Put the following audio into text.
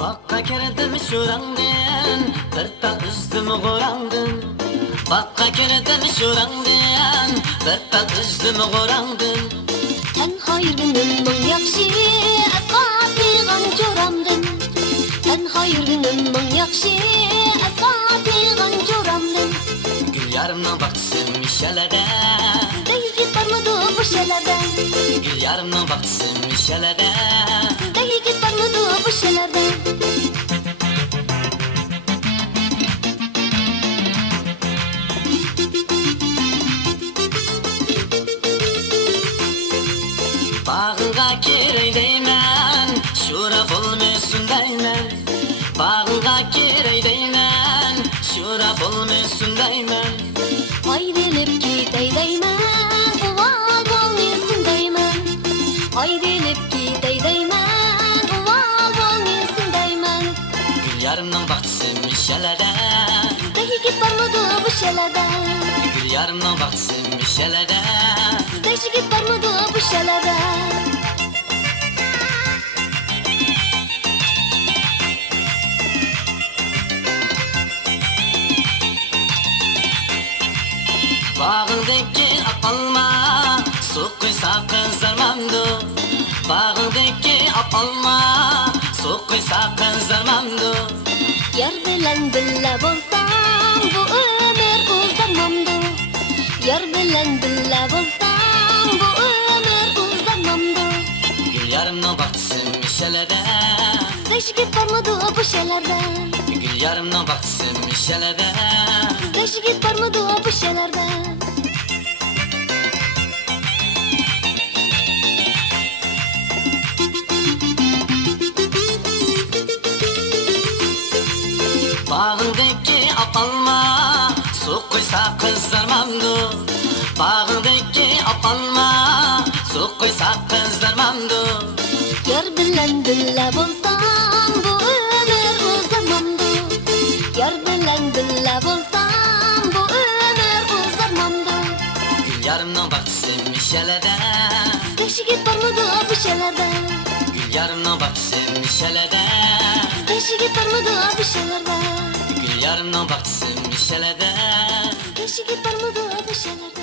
Bakka kirdim şurangdan, bir ta üzdüm qorangdan. Bakka kirdim şurangdan, bir ta üzdüm qorangdan. Tenha yürgünüm mıng yakşı, asqat yığan joramdın. Tenha yürgünüm mıng yakşı, asqat yığan joramdın. Gül yarımdan baktısın mişelede, Sizde yigit barmıdı bu şelerde? gül yarımdan baktısın mişelede. Sizde yigit barmıdı bu şelerde? Bağıga kirey deymen, şura bulmuşsun deymen. Bağıga kirey deymen, şura bulmuşsun deymen. Ayrılıp gidey deymen, uval olmuşsun deymen. Ayrılıp gidey deymen, uval olmuşsun deymen. Gül yarımdan baktısın mişelede, Sizde yigit barmıdı bu şelerde? gül yarımdan baktısın mişelede. Sizde yigit barmıdı bu şelerde? Bağındaki apalma, su kuysa kızarmamdı. Bağındaki apalma, su kuysa kızarmamdı. Yar bilen billa bolsam, bu ömür uzanmamdı. Yar bilen billa bolsam, bu ömür uzanmamdı. Gül yarımdan baktısın mişelede, Sizde yigit barmıdı bu şelerde? gül yarımdan baktısın mişelede. Sizde yigit barmıdı bu şelerde? Bağındaki apalma, su kuysa kızarmamdı. Bağındaki apalma, su kuysa kızarmamdı. Yar bilen billa bolsam, bu ömür uzanmamdı. Yar bilen billa bolsam, bu ömür uzanmamdı. Gül yarımdan baktısın mişelede, Sizde yigit barmıdı bu şelerde? gül yarımdan baktısın mişelede. Sizde yigit barmıdı bu şelerde? Gül yarımdan baktısın mişelede. Sizde yigit barmıdı bu şelerde?